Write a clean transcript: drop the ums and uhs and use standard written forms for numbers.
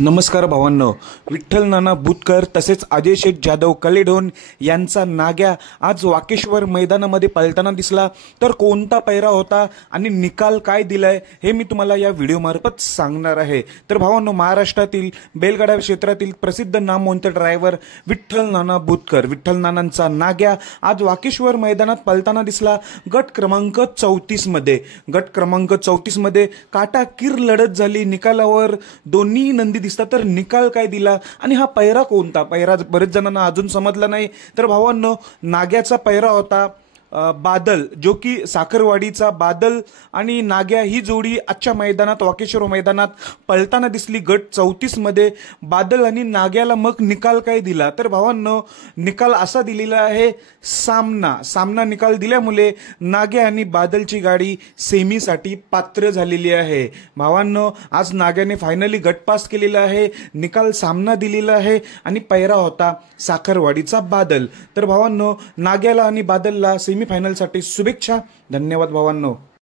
नमस्कार भावांनो, विठ्ठल नाना बुतकर तसेच अजय शेठ जाधव कलेढोण यांचा नाग्या आज वाकेश्वर मैदानामध्ये पळताना दिसला। तर कोणता पैरा होता आणि निकाल काय दिलाय हे मी तुम्हाला या व्हिडिओ मार्फत सांगणार आहे। तर भावांनो, महाराष्ट्रातील बैलगाडा क्षेत्रातील प्रसिद्ध नामवंत ड्रायव्हर विठ्ठल नाना बुतकर, विठ्ठल नानांचा नाग्या आज वाकेश्वर मैदानात पळताना दिसला। गट क्रमांक 34 मध्ये काटाकीर लढत झाली। निकालावर दोन्ही नंदी दिसतात। तर निकाल काय दिला आणि हा पैरा कोणता, पैरा बरेच जणांना अजून समजला नाही। तर भावांनो, नाग्याचा पैरा होता बादल, जो की साखरवाडीचा बादल आणि नाग्या ही जोडी आजच्या मैदानात वाकेश्वर मैदानात पळताना दिसली। गट 34 मध्ये बादल आणि नाग्याला मग निकाल काय दिला, तर भावांनो निकाल असा दिलेला आहे सामना निकाल दिल्यामुळे नाग्या आणि बादलची गाडी सेमीसाठी पात्र झालेली आहे। भावांनो, आज नाग्याने फायनली गट पास केलेला आहे, निकाल सामना दिलेला आहे आणि पैरा होता साखरवाडीचा बादल। तर भावांनो, नाग्याला आणि बादलला सेमीफायनलसाठी शुभेच्छा। धन्यवाद भावांनो।